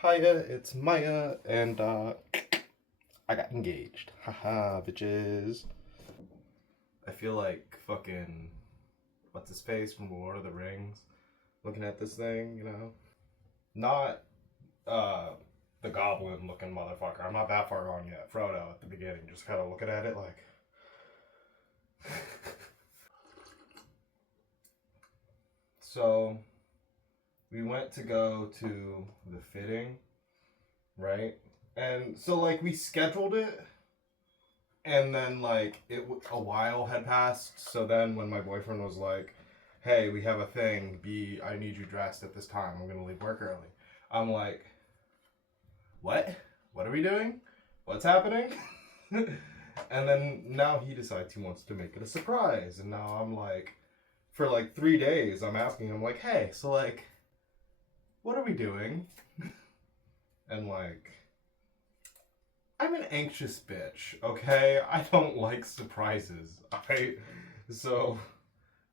Hiya, it's Maya, and I got engaged. Haha, bitches. I feel like fucking what's his face from Lord of the Rings, looking at this thing, Not uh the goblin looking motherfucker. I'm not that far gone yet. Frodo at the beginning, just kind of looking at it like. So we went to go to the fitting, right? And so like we scheduled it, and then like a while had passed. So then when my boyfriend was like, "Hey, we have a thing. I need you dressed at this time. I'm gonna leave work early." I'm like, "What? What are we doing? What's happening?" And then now he decides he wants to make it a surprise, and now I'm like, for like 3 days, I'm asking him like, "Hey, so like, what are we doing?" And like, I'm an anxious bitch, okay? I don't like surprises. So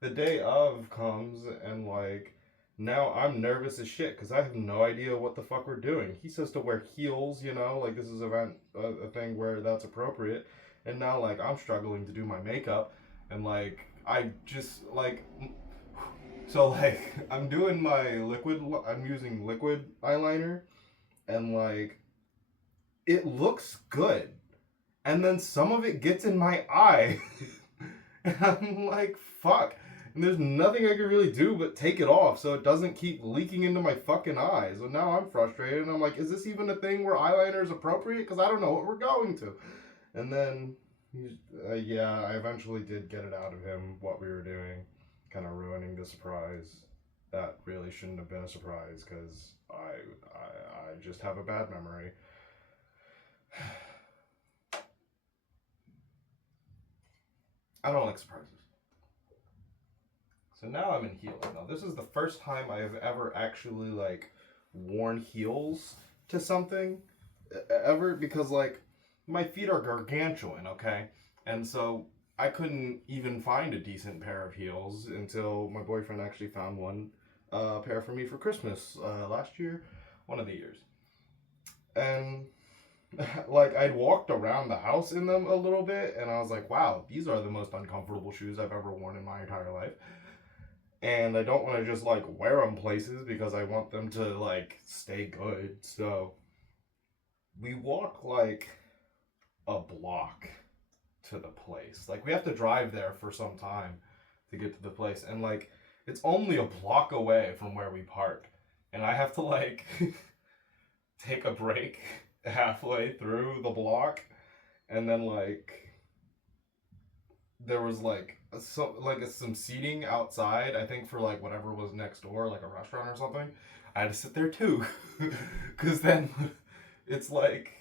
the day of comes, and like, now I'm nervous as shit because I have no idea what the fuck we're doing. He says to wear heels, like this is a thing where that's appropriate, and now like I'm struggling to do my makeup, and like I just like so like I'm using liquid eyeliner, and like it looks good, and then some of it gets in my eye. And I'm like, fuck. And there's nothing I can really do but take it off so it doesn't keep leaking into my fucking eyes. So now I'm frustrated, and I'm like, is this even a thing where eyeliner is appropriate? Because I don't know what we're going to. And then, yeah, I eventually did get it out of him what we were doing, kind of ruining the surprise. That really shouldn't have been a surprise because I just have a bad memory. I don't like surprises. So now I'm in heels. Now this is the first time I've ever actually like worn heels to something ever, because like my feet are gargantuan, okay? And so I couldn't even find a decent pair of heels until my boyfriend actually found one pair for me for Christmas last year, one of the years. And like I'd walked around the house in them a little bit, and I was like, wow, these are the most uncomfortable shoes I've ever worn in my entire life. And I don't want to just like wear them places because I want them to like stay good. So we walk like a block to the place. Like we have to drive there for some time to get to the place, and like it's only a block away from where we park. And I have to like take a break halfway through the block, and then like there was some seating outside, I think, for like whatever was next door, like a restaurant or something. I had to sit there too, because then it's like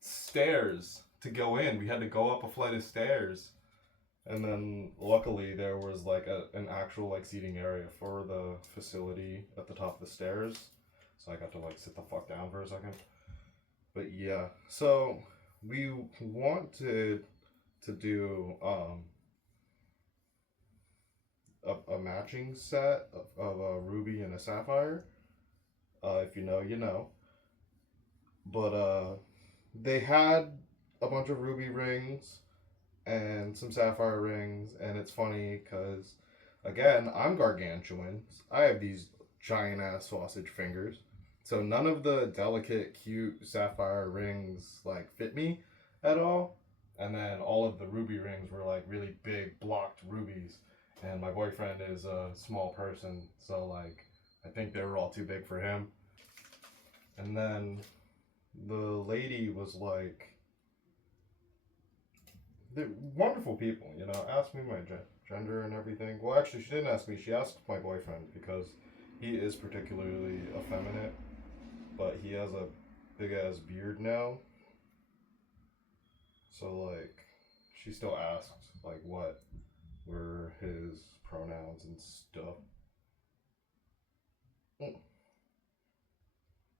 stairs to go in. We had to go up a flight of stairs, and then luckily there was like an actual like seating area for the facility at the top of the stairs, so I got to like sit the fuck down for a second. But yeah, so we wanted to do a matching set of a ruby and a sapphire. If you know, you know. But they had a bunch of ruby rings and some sapphire rings, and it's funny because, again, I'm gargantuan. I have these giant ass sausage fingers, so none of the delicate, cute sapphire rings like fit me at all. And then all of the ruby rings were like really big blocked rubies, and my boyfriend is a small person, so like I think they were all too big for him. And then the lady was like, they're wonderful people, asked me my gender and everything. Well, actually, she didn't ask me. She asked my boyfriend because he is particularly effeminate, but he has a big ass beard now. So, like, she still asked, like, what were his pronouns and stuff.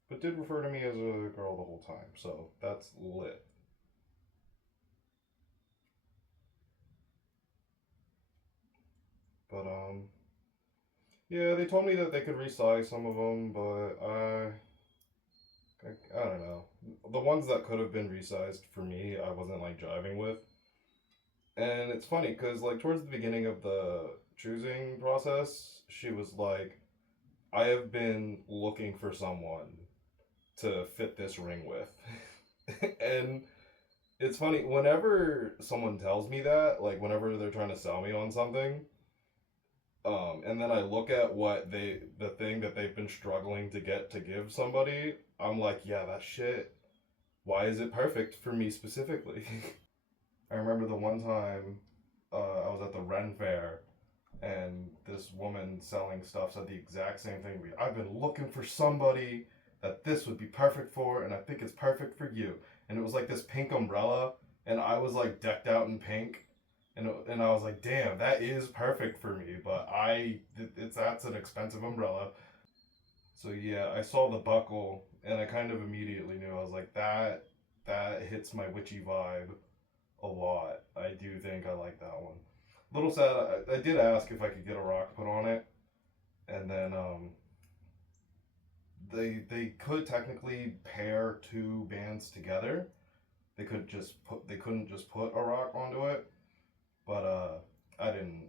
But did refer to me as a girl the whole time, so that's lit. But, yeah, they told me that they could resize some of them, but the ones that could have been resized for me, I wasn't like jiving with. And it's funny because like towards the beginning of the choosing process, she was like, "I have been looking for someone to fit this ring with," and it's funny whenever someone tells me that, like whenever they're trying to sell me on something, and then I look at the thing that they've been struggling to get to give somebody, I'm like, yeah, that shit. Why is it perfect for me specifically? I remember the one time I was at the Ren Fair and this woman selling stuff said the exact same thing. I've been looking for somebody that this would be perfect for, and I think it's perfect for you. And it was like this pink umbrella, and I was like decked out in pink, and I was like, damn, that is perfect for me. But that's an expensive umbrella. So yeah, I saw the buckle, and I kind of immediately knew. I was like, that hits my witchy vibe a lot. I do think I like that one. Little sad. I did ask if I could get a rock put on it, and then they could technically pair two bands together. They couldn't just put a rock onto it, but I didn't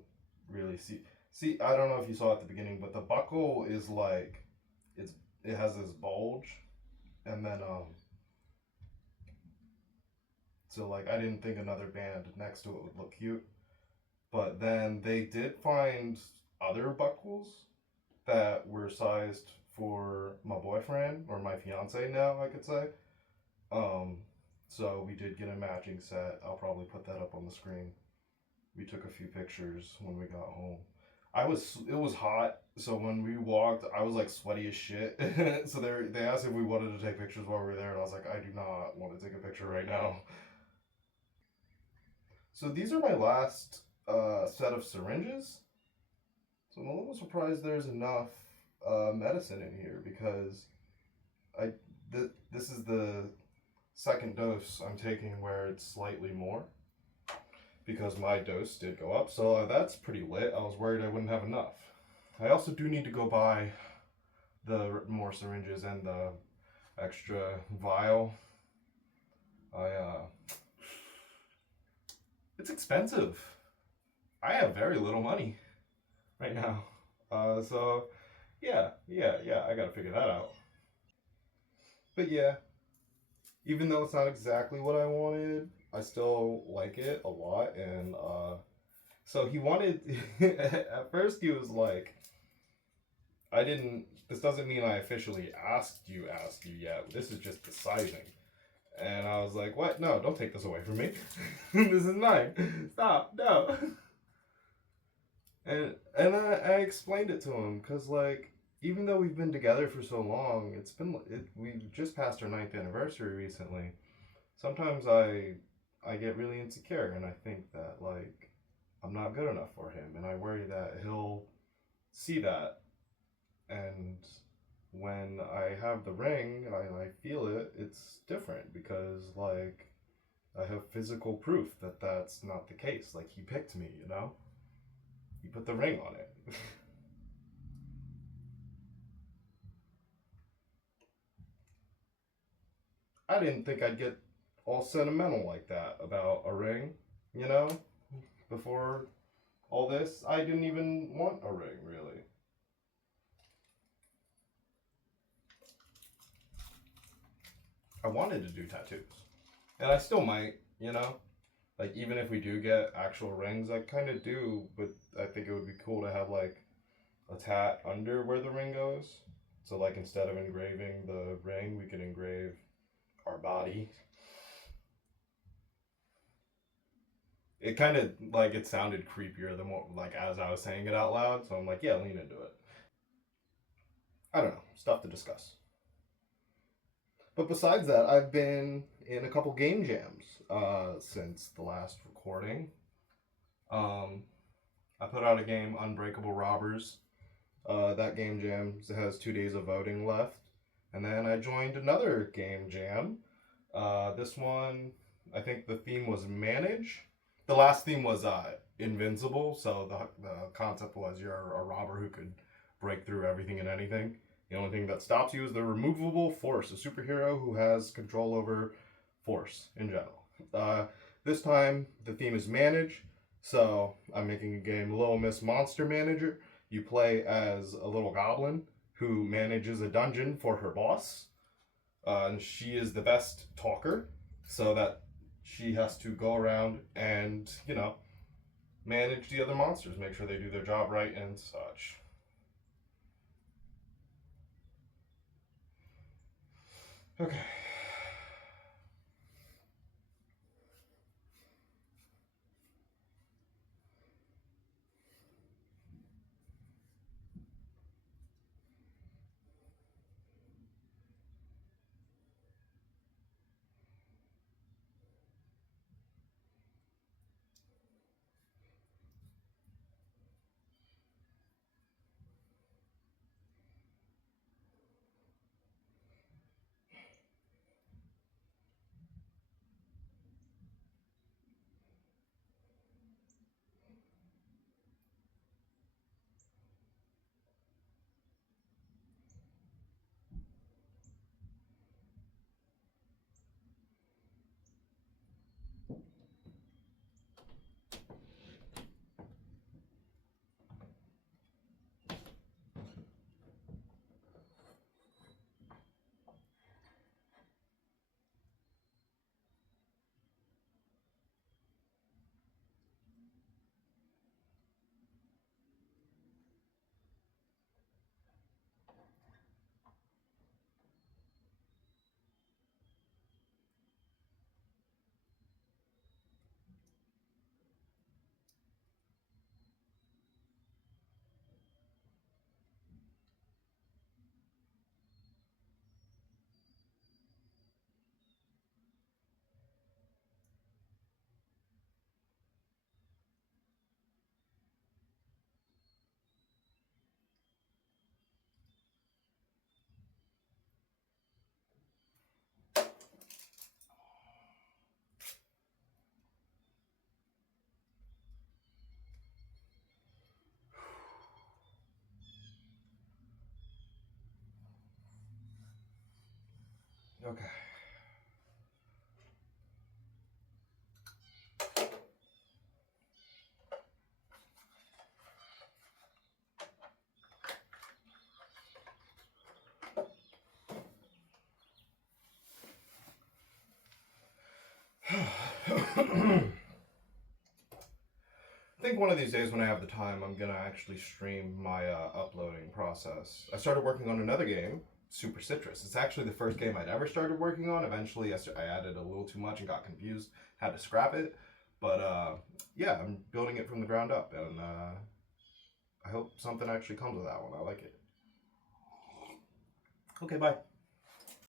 really see. I don't know if you saw at the beginning, but the buckle is like it's it has this bulge, and then so like I didn't think another band next to it would look cute. But then they did find other buckles that were sized for my boyfriend or my fiance now, I could say. Um, so we did get a matching set. I'll probably put that up on the screen. We took a few pictures when we got home. It was hot, so when we walked, I was like sweaty as shit. So they asked if we wanted to take pictures while we were there, and I was like, I do not want to take a picture right now. So these are my last set of syringes. So I'm a little surprised there's enough medicine in here because I this is the second dose I'm taking where it's slightly more because my dose did go up. So that's pretty lit. I was worried I wouldn't have enough. I also do need to go buy the more syringes and the extra vial. I it's expensive. I have very little money right now. So yeah, I gotta figure that out. But yeah, even though it's not exactly what I wanted, I still like it a lot. And so he wanted, at first he was like, I didn't, this doesn't mean I officially asked you yet. This is just the sizing. And I was like, what? No, don't take this away from me. This is mine. Stop, no. And I explained it to him because like even though we've been together for so long, we just passed our ninth anniversary recently. Sometimes I get really insecure and I think that like I'm not good enough for him, and I worry that he'll see that. And when I have the ring and I feel it, it's different because like I have physical proof that that's not the case. Like he picked me, you know. He put the ring on it. I didn't think I'd get all sentimental like that about a ring, you know? Before all this, I didn't even want a ring, really. I wanted to do tattoos. And I still might, you know? Like, even if we do get actual rings, I kind of do, but I think it would be cool to have, like, a tat under where the ring goes. So, like, instead of engraving the ring, we could engrave our body. It kind of like it sounded creepier the more like as I was saying it out loud. So I'm like, yeah, lean into it. I don't know, stuff to discuss. But besides that, I've been in a couple game jams since the last recording. Um, I put out a game, Unbreakable Robbers. That game jam has 2 days of voting left, and then I joined another game jam. This one, I think the theme was manage. The last theme was invincible. So the concept was you're a robber who could break through everything and anything. The only thing that stops you is the removable force, a superhero who has control over force in general. This time, the theme is manage, so I'm making a game Little Miss Monster Manager. You play as a little goblin who manages a dungeon for her boss, and she is the best talker, so that she has to go around and, manage the other monsters, make sure they do their job right and such. Okay. Okay. I think one of these days when I have the time, I'm gonna actually stream my uploading process. I started working on another game, Super Citrus. It's actually the first game I'd ever started working on. Eventually, I added a little too much and got confused, had to scrap it. But yeah, I'm building it from the ground up, and I hope something actually comes of that one. I like it. Okay, bye.